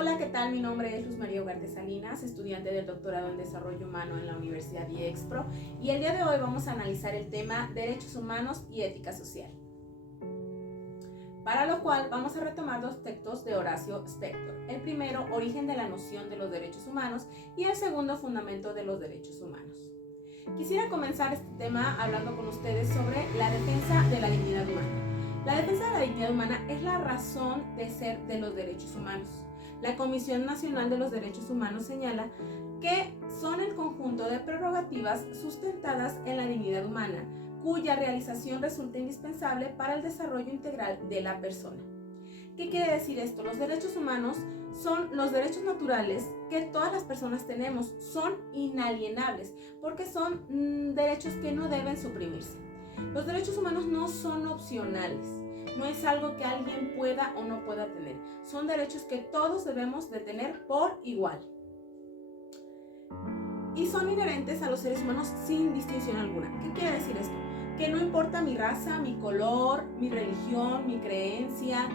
Hola, ¿qué tal? Mi nombre es Luz María Ugarte Salinas, estudiante del doctorado en Desarrollo Humano en la Universidad IEXPRO, y el día de hoy vamos a analizar el tema Derechos Humanos y Ética Social, para lo cual vamos a retomar dos textos de Horacio Spector. El primero, Origen de la noción de los derechos humanos, y el segundo, Fundamento de los derechos humanos. Quisiera comenzar este tema hablando con ustedes sobre la defensa de la dignidad humana. La defensa de la dignidad humana es la razón de ser de los derechos humanos. La Comisión Nacional de los Derechos Humanos señala que son el conjunto de prerrogativas sustentadas en la dignidad humana, cuya realización resulta indispensable para el desarrollo integral de la persona. ¿Qué quiere decir esto? Los derechos humanos son los derechos naturales que todas las personas tenemos, son inalienables, porque son derechos que no deben suprimirse. Los derechos humanos no son opcionales. No es algo que alguien pueda o no pueda tener. Son derechos que todos debemos de tener por igual. Y son inherentes a los seres humanos sin distinción alguna. ¿Qué quiere decir esto? Que no importa mi raza, mi color, mi religión, mi creencia,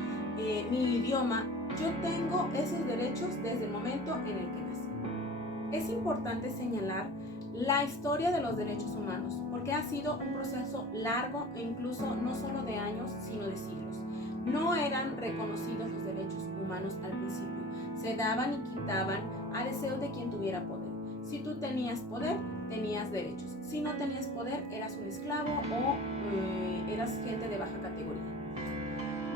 mi idioma, yo tengo esos derechos desde el momento en el que nací. Es importante señalar la historia de los derechos humanos, porque ha sido un proceso largo e incluso no solo de años, sino de siglos. No eran reconocidos los derechos humanos al principio, se daban y quitaban a deseo de quien tuviera poder. Si tú tenías poder, tenías derechos. Si no tenías poder, eras un esclavo o eras gente de baja categoría.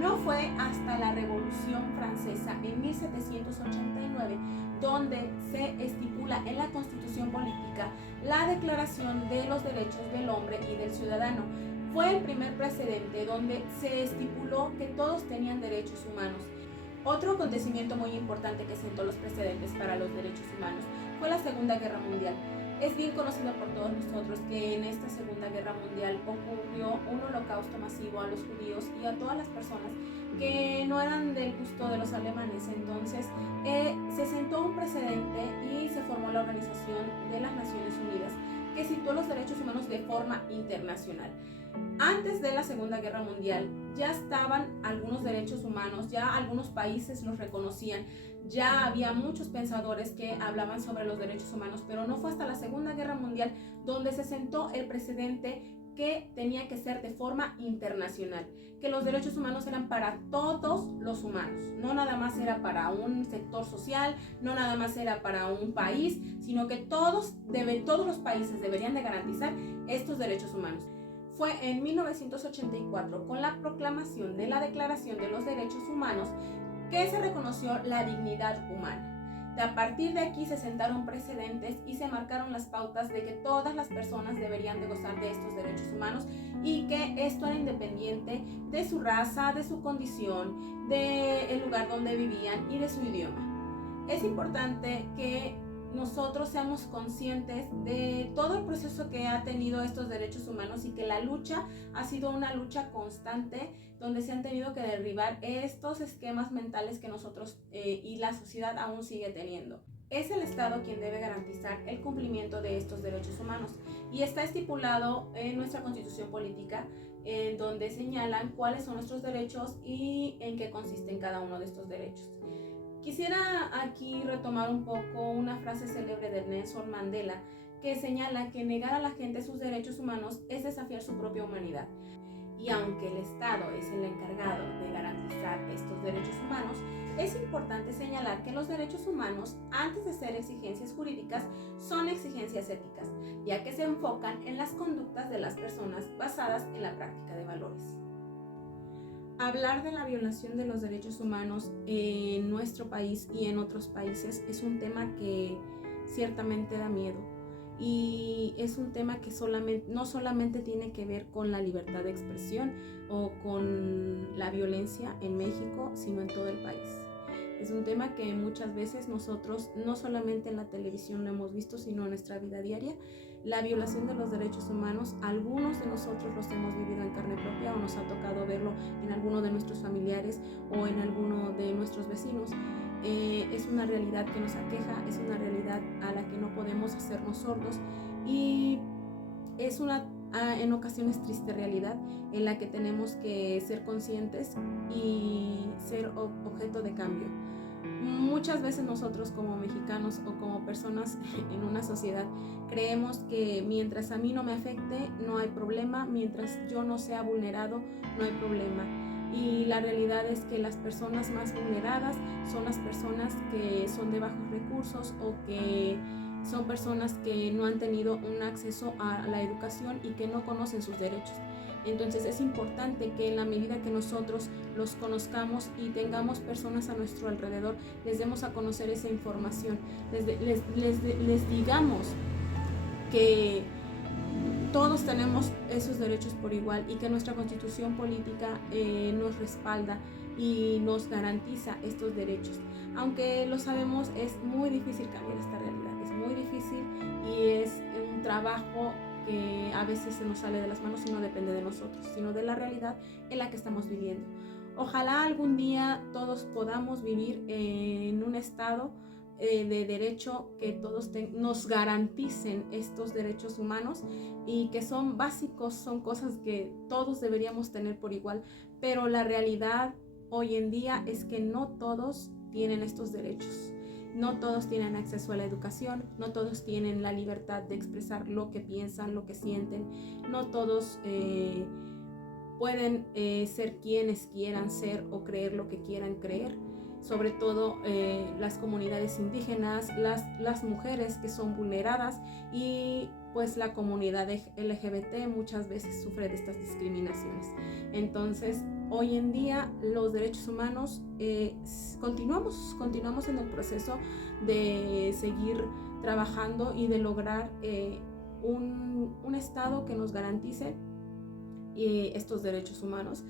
No fue hasta la Revolución Francesa en 1789 donde se estipula en la Constitución Política la Declaración de los Derechos del Hombre y del Ciudadano. Fue el primer precedente donde se estipuló que todos tenían derechos humanos. Otro acontecimiento muy importante que sentó los precedentes para los derechos humanos fue la Segunda Guerra Mundial. Es bien conocido por todos nosotros que en esta Segunda Guerra Mundial ocurrió un holocausto masivo a los judíos y a todas las personas que no eran del gusto de los alemanes. Entonces se sentó un precedente y se formó la Organización de las Naciones Unidas, que situó los derechos humanos de forma internacional. Antes de la Segunda Guerra Mundial ya estaban algunos derechos humanos, ya algunos países los reconocían, ya había muchos pensadores que hablaban sobre los derechos humanos, pero no fue hasta la Segunda Guerra Mundial donde se sentó el precedente que tenía que ser de forma internacional, que los derechos humanos eran para todos los humanos, no nada más era para un sector social, no nada más era para un país, sino que todos los países deberían de garantizar estos derechos humanos. Fue en 1984, con la proclamación de la Declaración de los Derechos Humanos, que se reconoció la dignidad humana. A partir de aquí se sentaron precedentes y se marcaron las pautas de que todas las personas deberían de gozar de estos derechos humanos y que esto era independiente de su raza, de su condición, del lugar donde vivían y de su idioma. Es importante que nosotros seamos conscientes de todo el proceso que ha tenido estos derechos humanos y que la lucha ha sido una lucha constante donde se han tenido que derribar estos esquemas mentales que nosotros y la sociedad aún sigue teniendo. Es el Estado quien debe garantizar el cumplimiento de estos derechos humanos y está estipulado en nuestra Constitución Política, en donde señalan cuáles son nuestros derechos y en qué consisten cada uno de estos derechos. Quisiera aquí retomar un poco una frase célebre de Nelson Mandela que señala que negar a la gente sus derechos humanos es desafiar su propia humanidad. Y aunque el Estado es el encargado de garantizar estos derechos humanos, es importante señalar que los derechos humanos, antes de ser exigencias jurídicas, son exigencias éticas, ya que se enfocan en las conductas de las personas basadas en la práctica de valores. Hablar de la violación de los derechos humanos en nuestro país y en otros países es un tema que ciertamente da miedo y es un tema que no solamente tiene que ver con la libertad de expresión o con la violencia en México, sino en todo el país. Es un tema que muchas veces nosotros, no solamente en la televisión lo hemos visto, sino en nuestra vida diaria. La violación de los derechos humanos, algunos de nosotros los hemos vivido en carne propia o nos ha tocado verlo en alguno de nuestros familiares o en alguno de nuestros vecinos. Es una realidad que nos aqueja, es una realidad a la que no podemos hacernos sordos y es una en ocasiones triste realidad en la que tenemos que ser conscientes y ser objeto de cambio. muchas veces nosotros como mexicanos o como personas en una sociedad creemos que mientras a mí no me afecte no hay problema, mientras yo no sea vulnerado no hay problema. Y la realidad es que las personas más vulneradas son las personas que son de bajos recursos o que son personas que no han tenido un acceso a la educación y que no conocen sus derechos. Entonces es importante que en la medida que nosotros los conozcamos y tengamos personas a nuestro alrededor, les demos a conocer esa información, les digamos que todos tenemos esos derechos por igual y que nuestra constitución política nos respalda y nos garantiza estos derechos. Aunque lo sabemos, es muy difícil cambiar esta realidad, es muy difícil y es un trabajo que a veces se nos sale de las manos y no depende de nosotros, sino de la realidad en la que estamos viviendo. Ojalá algún día todos podamos vivir en un estado de derecho, que todos nos garanticen estos derechos humanos y que son básicos, son cosas que todos deberíamos tener por igual, pero la realidad hoy en día es que no todos tienen estos derechos. No todos tienen acceso a la educación, no todos tienen la libertad de expresar lo que piensan, lo que sienten, no todos pueden ser quienes quieran ser o creer lo que quieran creer. Sobre todo las comunidades indígenas, las mujeres que son vulneradas y pues la comunidad LGBT muchas veces sufre de estas discriminaciones. Entonces, hoy en día los derechos humanos continuamos en el proceso de seguir trabajando y de lograr un Estado que nos garantice estos derechos humanos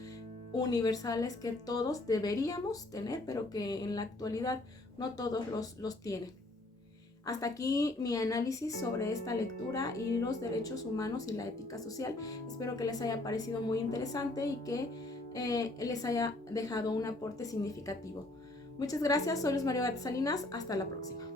universales que todos deberíamos tener, pero que en la actualidad no todos los tienen. Hasta aquí mi análisis sobre esta lectura y los derechos humanos y la ética social. Espero que les haya parecido muy interesante y que les haya dejado un aporte significativo. Muchas gracias, soy Luz María Salinas, hasta la próxima.